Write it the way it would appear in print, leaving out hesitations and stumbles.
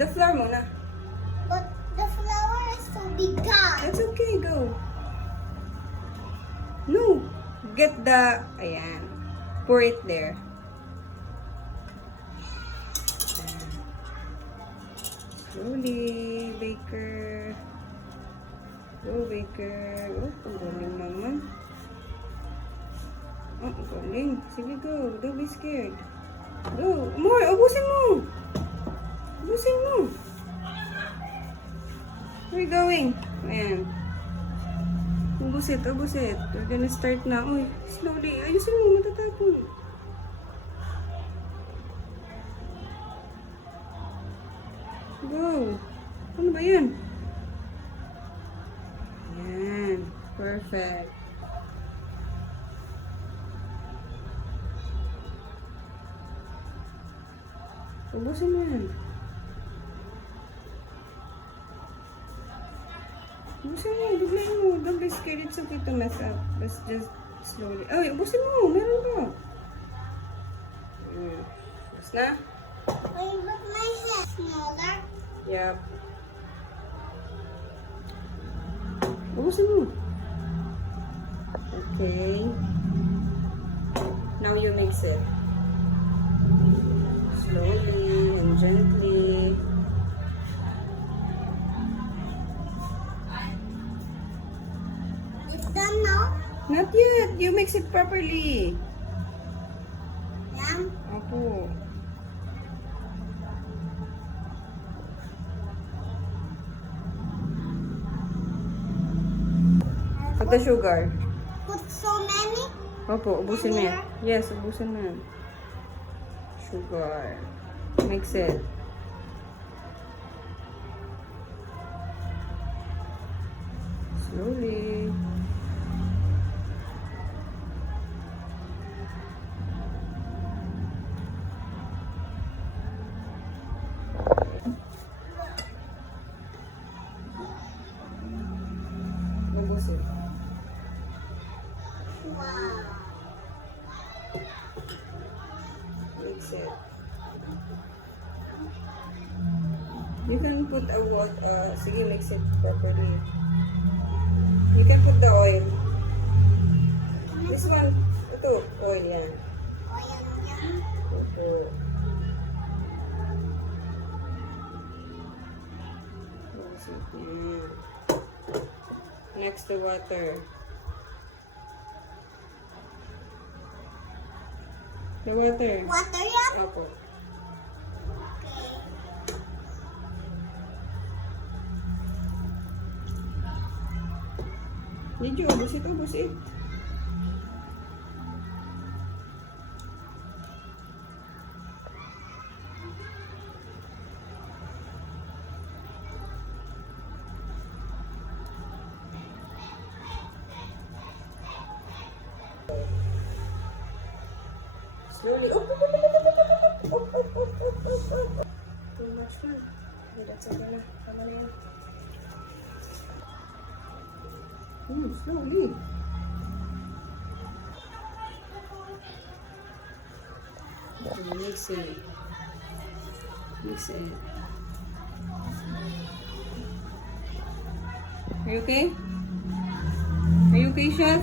The flour muna. But the flour is so big. That's okay, go. No. Get the, ayan. Pour it there. Ayan. Slowly, Baker. Go, Baker. Oh, ang galing naman. Oh, ang galing. Sige, go. Don't be scared. Go. More. Ubusin mo. Ubusin mo. Where are you going? Ayan. Ubus it, ubus it. We're gonna start na. Uy, slowly. Ayusin mo, matatapon. Go. Ano ba yan? Ayan. Perfect. Ubusin mo yan. Ubusin mo, biglayin mo. Don't be scared. It's okay to mess up. Let's just slowly. Ay, ubusin mo. Meron ka. Bus na? Wait, but my head smaller. Yup. Ubusin mo. Okay. Now you mix it. Slowly and gently. It's done now. Not yet. You mix it properly. Yeah. Opo. Put the sugar. Put so many. Opo, ubusin mo yan. Yes, ubusin mo yan. Sugar. Mix it. Slowly. Ubusin. Wow. Mix it. You can put a water. Sige, mix it properly. You can put the oil. This one. Ito. Oil yan. Oh, yan. Ito. Mix it. Yan. Next the water. The water. Water yan? Opo. Okay. Medyo, ubus it, ubus it. Slowly. Oh, too much na. Okay, that's okay na. Tama na yan. Slowly. Mix it. Mix it. Are you okay? Are you okay, Chef?